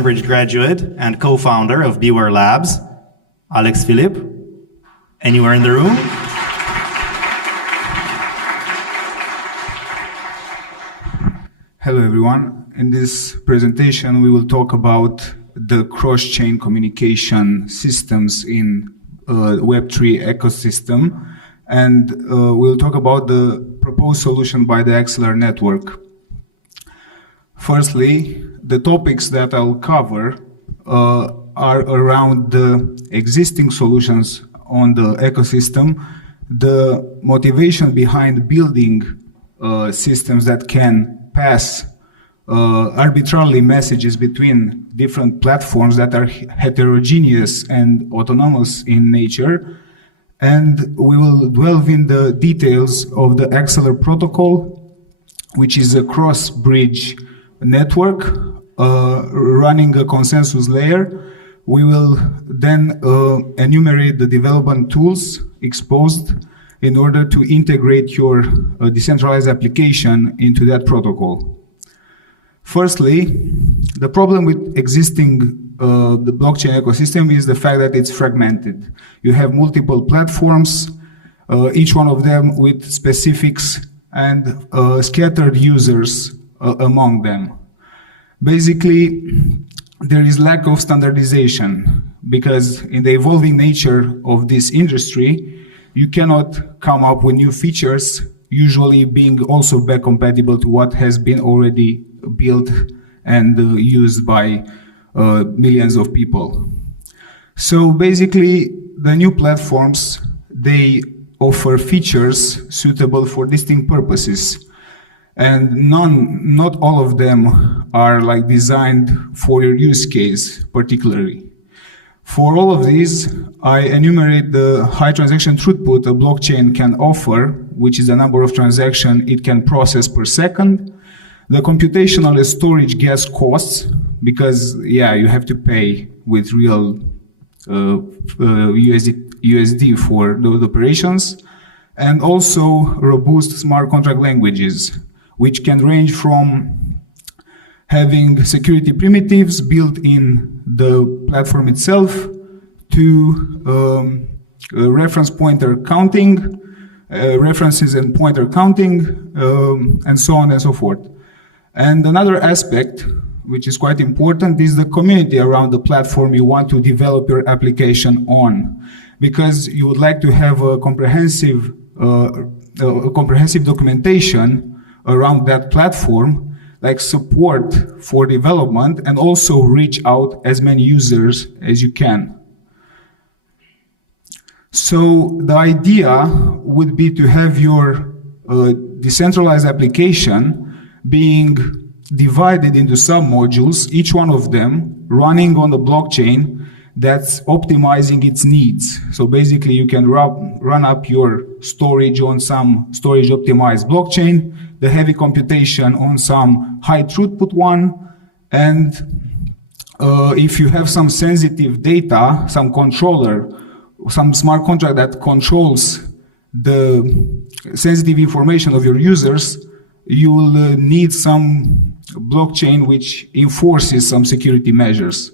Cambridge graduate and co-founder of Bware Labs, Alex Filip. Anywhere in the room? Hello everyone. In this presentation we will talk about the cross-chain communication systems in Web3 ecosystem, and we'll talk about the proposed solution by the Axelar network. Firstly, the topics that I'll cover are around the existing solutions on the ecosystem, the motivation behind building systems that can pass arbitrarily messages between different platforms that are heterogeneous and autonomous in nature, and we will delve in the details of the Axelar protocol, which is a cross-bridge network running a consensus layer. We will then enumerate the development tools exposed in order to integrate your decentralized application into that protocol. Firstly, the problem with existing the blockchain ecosystem is the fact that it's fragmented. You have multiple platforms, each one of them with specifics and scattered users among them. Basically, there is lack of standardization because in the evolving nature of this industry, you cannot come up with new features, usually being also back compatible to what has been already built and used by millions of people. So basically, the new platforms, they offer features suitable for distinct purposes. And not all of them are like designed for your use case particularly. For all of these, I enumerate the high transaction throughput a blockchain can offer, which is the number of transactions it can process per second, the computational and storage gas costs, because yeah, you have to pay with real USD for those operations, and also robust smart contract languages, which can range from having security primitives built in the platform itself to reference pointer counting, references and pointer counting, and so on and so forth. And another aspect, which is quite important, is the community around the platform you want to develop your application on, because you would like to have a comprehensive documentation around that platform, like support for development, and also reach out as many users as you can. So the idea would be to have your decentralized application being divided into sub-modules, each one of them running on the blockchain that's optimizing its needs. So basically you can run up your storage on some storage optimized blockchain, the heavy computation on some high throughput one, and if you have some sensitive data, some controller, some smart contract that controls the sensitive information of your users, you will need some blockchain which enforces some security measures.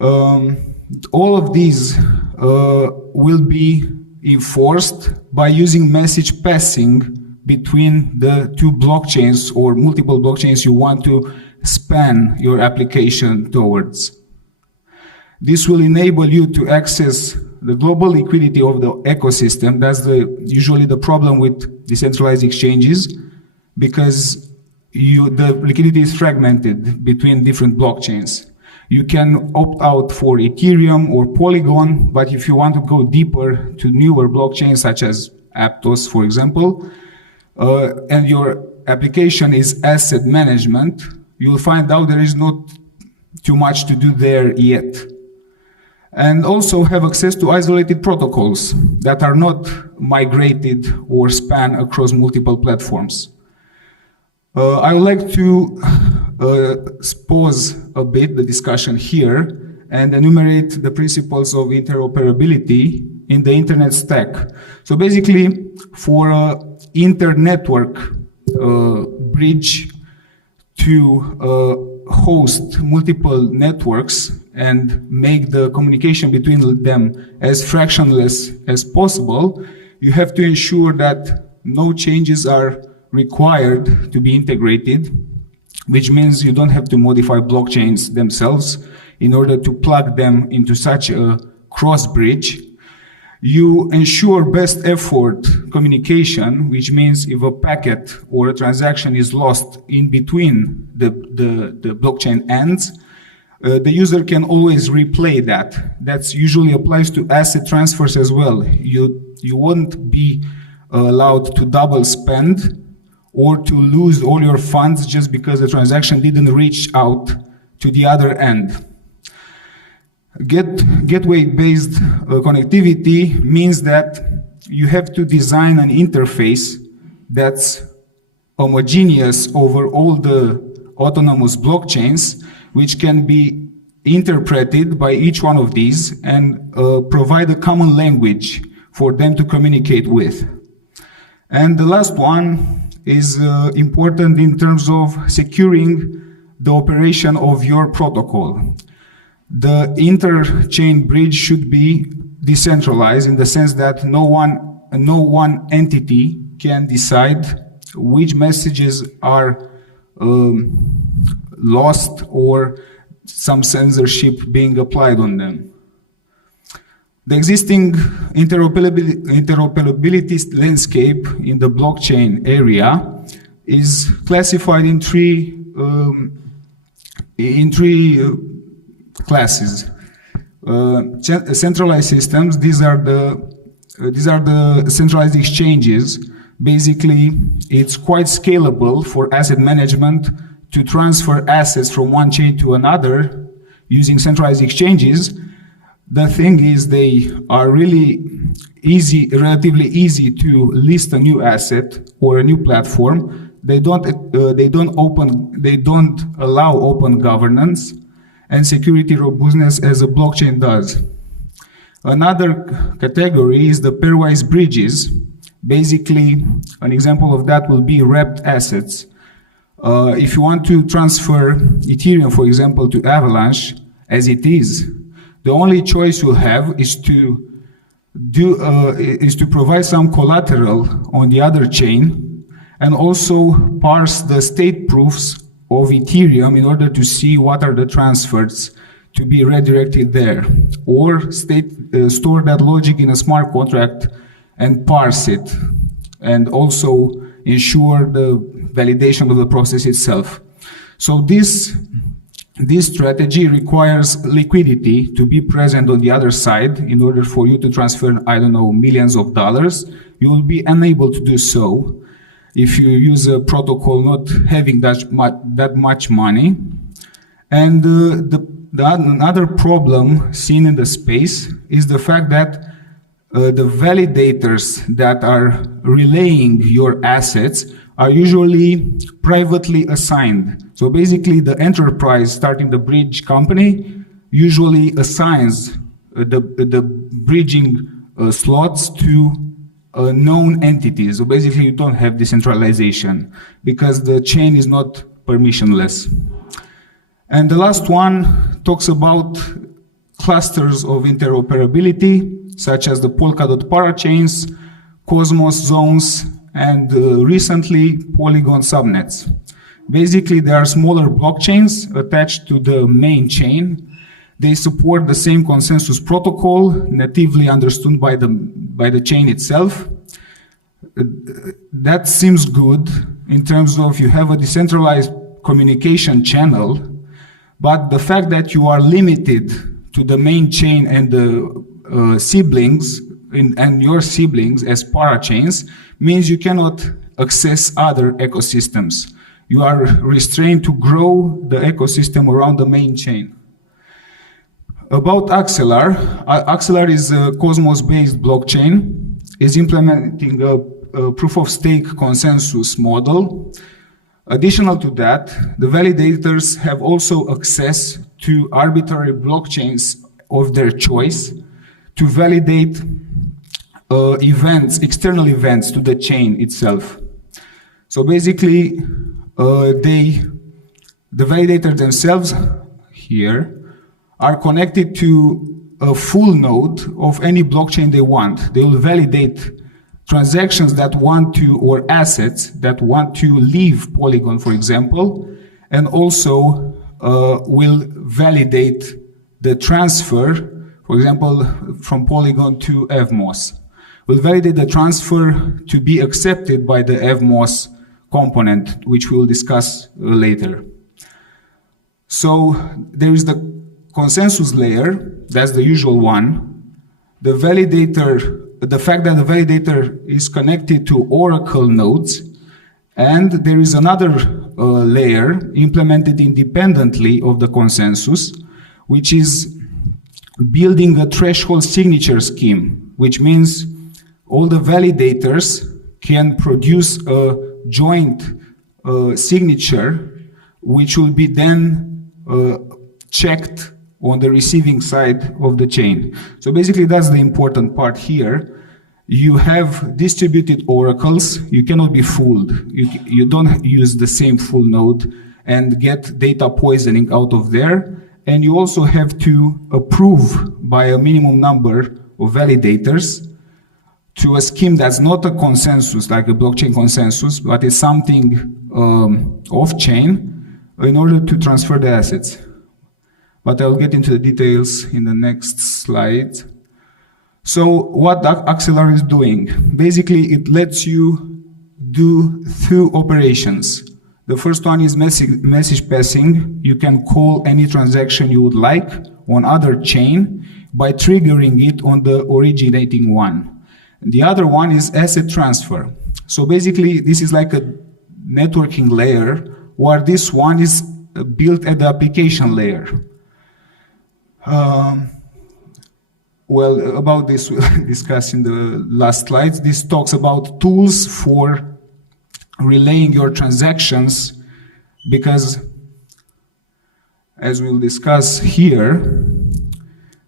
All of these will be enforced by using message passing between the two blockchains or multiple blockchains you want to span your application towards. This will enable you to access the global liquidity of the ecosystem. That's usually the problem with decentralized exchanges, because the liquidity is fragmented between different blockchains. You can opt out for Ethereum or Polygon, but if you want to go deeper to newer blockchains such as Aptos, for example, and your application is asset management, you'll find out there is not too much to do there yet. And also have access to isolated protocols that are not migrated or span across multiple platforms. I would like to pause a bit the discussion here and enumerate the principles of interoperability in the internet stack. So basically, for inter-network bridge to host multiple networks and make the communication between them as frictionless as possible, you have to ensure that no changes are required to be integrated, which means you don't have to modify blockchains themselves in order to plug them into such a cross bridge. You ensure best effort communication, which means if a packet or a transaction is lost in between the blockchain ends, the user can always replay that. That usually applies to asset transfers as well. You won't be allowed to double spend or to lose all your funds just because the transaction didn't reach out to the other end. Gateway-based connectivity means that you have to design an interface that's homogeneous over all the autonomous blockchains, which can be interpreted by each one of these and provide a common language for them to communicate with. And the last one is important in terms of securing the operation of your protocol. The interchain bridge should be decentralized in the sense that no one entity can decide which messages are lost or some censorship being applied on them. The existing interoperability landscape in the blockchain area is classified in three classes. Centralized systems, these are the centralized exchanges. Basically, it's quite scalable for asset management to transfer assets from one chain to another using centralized exchanges. The thing is, they are really easy, relatively easy to list a new asset or a new platform. They don't allow open governance and security robustness as a blockchain does. Another category is the pairwise bridges. Basically, an example of that will be wrapped assets. If you want to transfer Ethereum, for example, to Avalanche, as it is, the only choice you have is to provide some collateral on the other chain and also parse the state proofs of Ethereum in order to see what are the transfers to be redirected there, or store that logic in a smart contract and parse it, and also ensure the validation of the process itself. So this strategy requires liquidity to be present on the other side in order for you to transfer, I don't know, millions of dollars. You will be unable to do so if you use a protocol not having that much money. And another problem seen in the space is the fact that the validators that are relaying your assets are usually privately assigned. So basically, the enterprise starting the bridge company usually assigns the bridging slots to known entities. So basically, you don't have decentralization because the chain is not permissionless. And the last one talks about clusters of interoperability, such as the Polkadot parachains, Cosmos zones, and recently Polygon subnets. Basically, they are smaller blockchains attached to the main chain. They support the same consensus protocol, natively understood by the chain itself. That seems good in terms of you have a decentralized communication channel, but the fact that you are limited to the main chain and the siblings and your siblings as parachains means you cannot access other ecosystems. You are restrained to grow the ecosystem around the main chain. About Axelar, Axelar is a Cosmos-based blockchain. It's implementing a proof-of-stake consensus model. Additional to that, the validators have also access to arbitrary blockchains of their choice to validate external events to the chain itself. So basically, they The validators themselves here are connected to a full node of any blockchain they want. They will validate transactions that want to, or assets that want to leave Polygon, for example, and also will validate the transfer, for example, from Polygon to Evmos. Will validate the transfer to be accepted by the Evmos component, which we will discuss later. So there is the consensus layer, that's the usual one. The validator, the fact that the validator is connected to Oracle nodes, and there is another layer implemented independently of the consensus, which is building a threshold signature scheme, which means all the validators can produce a joint signature, which will be then checked on the receiving side of the chain. So basically that's the important part here. You have distributed oracles, you cannot be fooled. You don't use the same full node and get data poisoning out of there. And you also have to approve by a minimum number of validators to a scheme that's not a consensus, like a blockchain consensus, but is something off-chain in order to transfer the assets. But I'll get into the details in the next slide. So what Axelar is doing, basically it lets you do two operations. The first one is message passing. You can call any transaction you would like on other chain by triggering it on the originating one. And the other one is asset transfer. So basically this is like a networking layer, where this one is built at the application layer. Well, about this we'll discuss in the last slides. This talks about tools for relaying your transactions, because as we'll discuss here,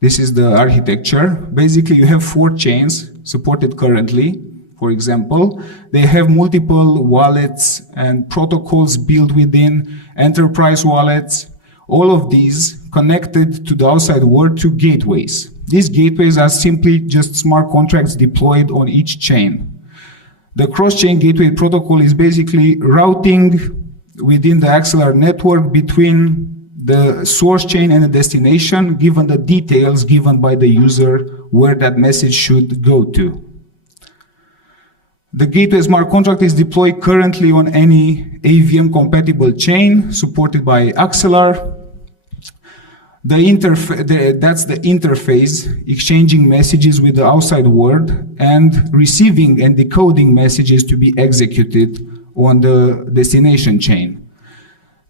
this is the architecture. Basically, you have 4 chains supported currently. For example, they have multiple wallets and protocols built within, enterprise wallets, all of these connected to the outside world through gateways. These gateways are simply just smart contracts deployed on each chain. The cross-chain gateway protocol is basically routing within the Axelar network between the source chain and the destination, given the details given by the user where that message should go to. The gateway smart contract is deployed currently on any AVM compatible chain supported by Axelar. That's the interface, exchanging messages with the outside world and receiving and decoding messages to be executed on the destination chain.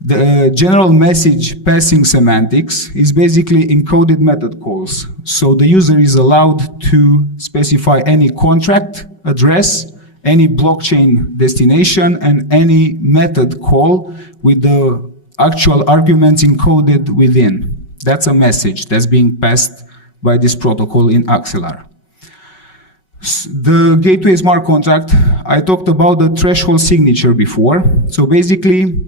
The general message passing semantics is basically encoded method calls. So the user is allowed to specify any contract address, any blockchain destination, and any method call with the actual arguments encoded within. That's a message that's being passed by this protocol in Axelar. The gateway smart contract, I talked about the threshold signature before. So basically,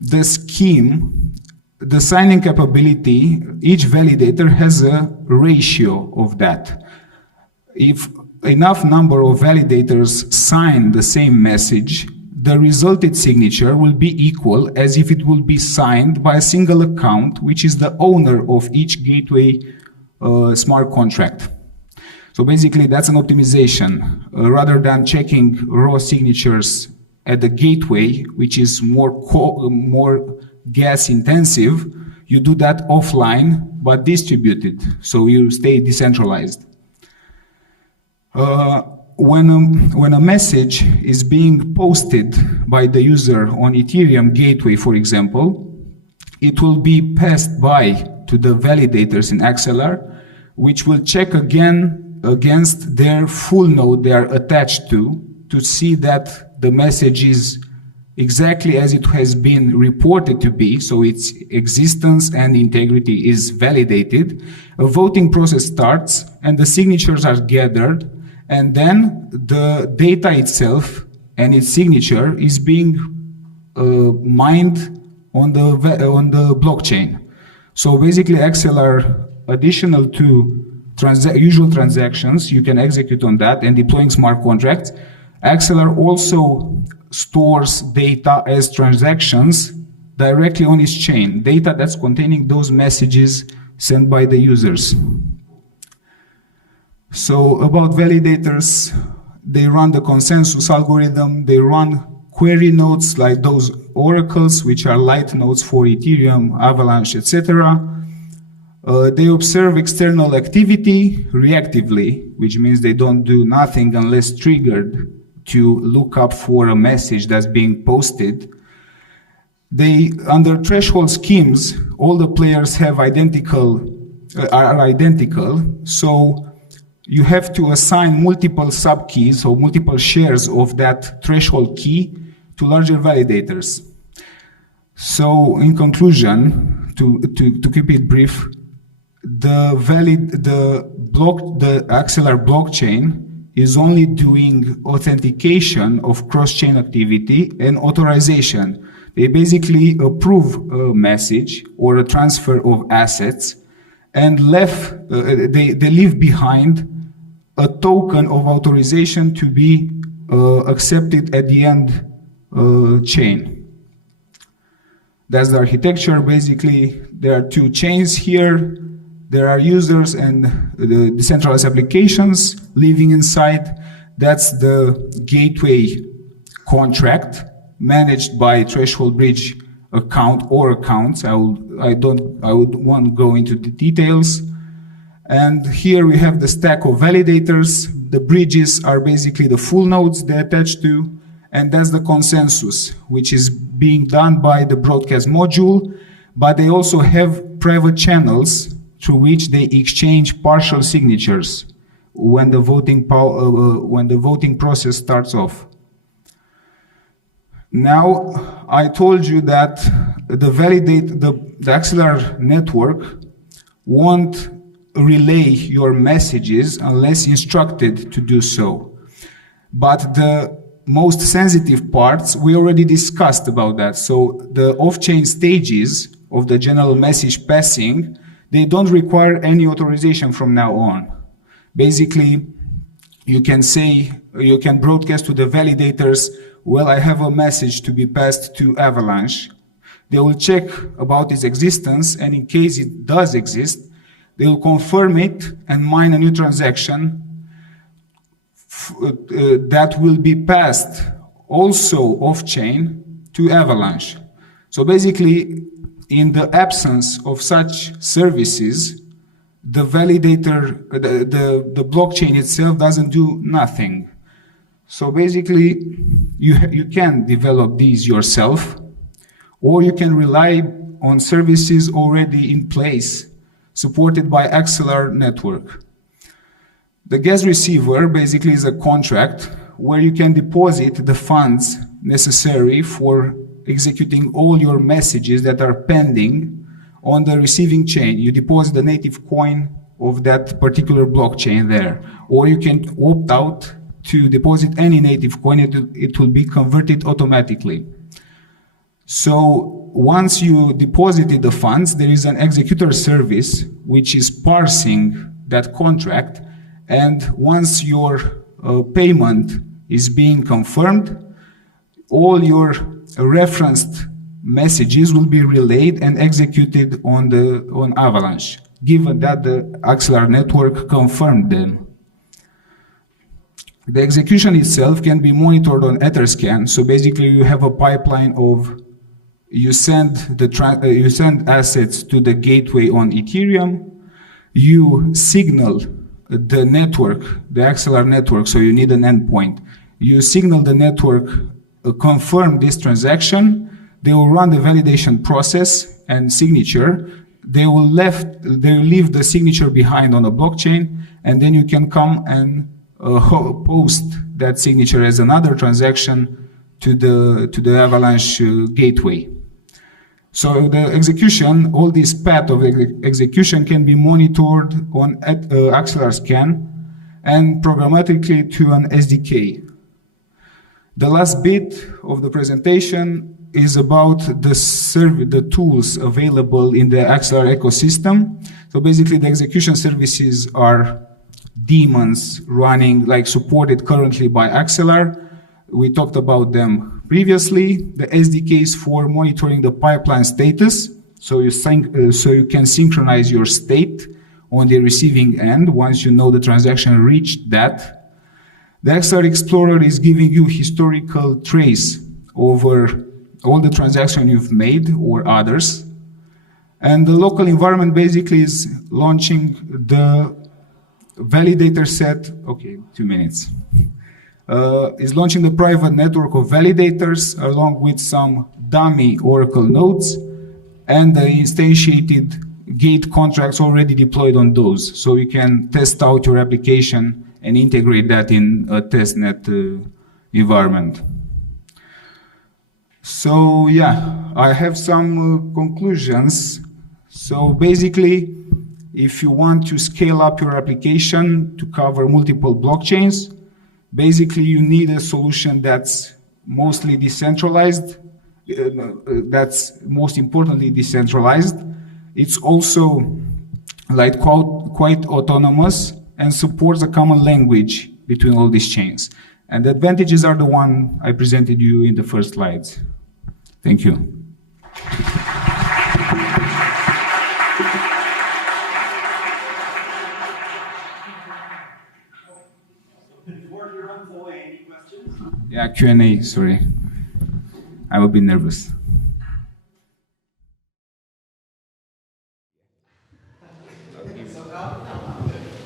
the scheme, the signing capability, each validator has a ratio of that. If enough number of validators sign the same message, the resulted signature will be equal as if it will be signed by a single account, which is the owner of each gateway smart contract. So basically that's an optimization. Rather than checking raw signatures at the gateway, which is more gas intensive, you do that offline but distributed, so you stay decentralized. When a message is being posted by the user on Ethereum gateway, for example, it will be passed by to the validators in Axelar, which will check again against their full node they are attached to see that the message is exactly as it has been reported to be, so its existence and integrity is validated. A voting process starts and the signatures are gathered, and then the data itself and its signature is being mined on the blockchain. So basically, Axelar, additional to usual transactions, you can execute on that and deploying smart contracts. Axelar also stores data as transactions directly on its chain, data that's containing those messages sent by the users. So about validators, they run the consensus algorithm, they run query nodes like those oracles, which are light nodes for Ethereum, Avalanche, etc. They observe external activity reactively, which means they don't do nothing unless triggered to look up for a message that's being posted. They, under threshold schemes, all the players have are identical, so you have to assign multiple subkeys or multiple shares of that threshold key to larger validators. So in conclusion, to keep it brief, the Axelar blockchain is only doing authentication of cross-chain activity and authorization. They basically approve a message or a transfer of assets and they leave behind a token of authorization to be accepted at the end chain. That's the architecture. Basically, there are two chains here. There are users and the decentralized applications living inside. That's the gateway contract managed by Threshold Bridge account or accounts. I would want go into the details. And here we have the stack of validators. The bridges are basically the full nodes they attach to, and that's the consensus, which is being done by the broadcast module, but they also have private channels through which they exchange partial signatures when the voting process starts off. Now, I told you that the Axelar network won't relay your messages unless instructed to do so. But the most sensitive parts, we already discussed about that. So the off-chain stages of the general message passing, they don't require any authorization from now on. Basically, you can broadcast to the validators, well, I have a message to be passed to Avalanche. They will check about its existence, and in case it does exist, they will confirm it and mine a new transaction that will be passed also off-chain to Avalanche. So basically, in the absence of such services, the validator, the blockchain itself doesn't do nothing. So basically, you can develop these yourself, or you can rely on services already in place, supported by Axelar network. The gas receiver basically is a contract where you can deposit the funds necessary for executing all your messages that are pending on the receiving chain. You deposit the native coin of that particular blockchain there, or you can opt out to deposit any native coin. It will be converted automatically. So once you deposited the funds, there is an executor service which is parsing that contract, and once your payment is being confirmed, all your referenced messages will be relayed and executed on Avalanche, given that the Axelar network confirmed them. The execution itself can be monitored on Etherscan. So basically, you have a pipeline of you send assets to the gateway on Ethereum. You signal the network, the Axelar network. So you need an endpoint. You signal the network, confirm this transaction. They will run the validation process and signature. They will leave the signature behind on a blockchain, and then you can come and post that signature as another transaction to the Avalanche gateway. So the execution, all this path of execution can be monitored on Axelar Scan and programmatically to an SDK. The last bit of the presentation is about the tools available in the Axelar ecosystem. So basically the execution services are daemons running, like supported currently by Axelar. We talked about them previously. The SDKs for monitoring the pipeline status. So you can synchronize your state on the receiving end once you know the transaction reached that. The Axelar Explorer is giving you historical trace over all the transactions you've made or others. And the local environment basically is launching the validator set, okay, 2 minutes. Is launching the private network of validators along with some dummy Oracle nodes and the instantiated gate contracts already deployed on those. So you can test out your application and integrate that in a testnet environment. So yeah, I have some conclusions. So basically, if you want to scale up your application to cover multiple blockchains, basically you need a solution that's mostly decentralized, that's most importantly decentralized. It's also like quite autonomous and supports a common language between all these chains. And the advantages are the one I presented you in the first slides. Thank you. Before he runs away, any questions? Yeah, Q&A, sorry. I will be nervous.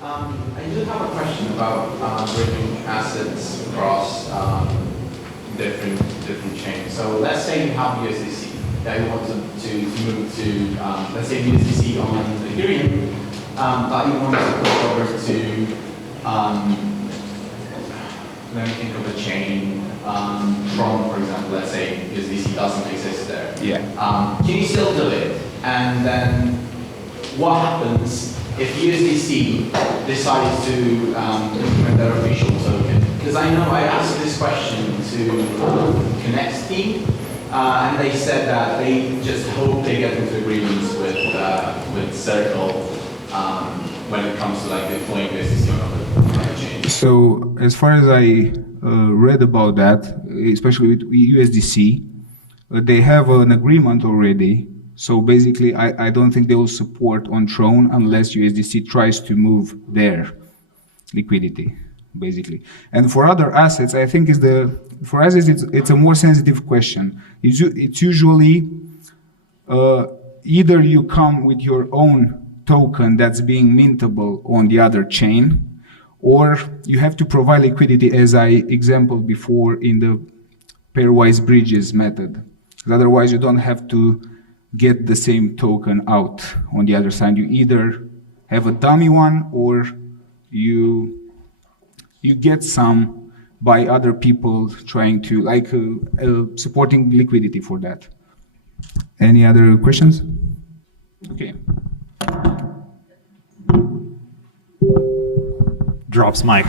I do have a question about bringing assets across different chains. So let's say you have USDC that you want to move to, let's say USDC on Ethereum, but you want to go over to, let me think of a chain, Tron, for example. Let's say USDC doesn't exist there. Yeah. Can you still do it? And then what happens if USDC decides to implement their official token? Because I know I asked this question to Connect's team, and they said that they just hope they get into agreements with Circle when it comes to like deploying USDC on other chains. So as far as I read about that, especially with USDC, they have an agreement already. So basically, I don't think they will support on Tron unless USDC tries to move their liquidity, basically. And for other assets, I think for assets it's a more sensitive question. It's usually either you come with your own token that's being mintable on the other chain, or you have to provide liquidity, as I exampled before in the pairwise bridges method. Otherwise, you don't have to get the same token out on the other side. You either have a dummy one or you get some by other people trying to, like, supporting liquidity for that. Any other questions? Okay. Drops mic.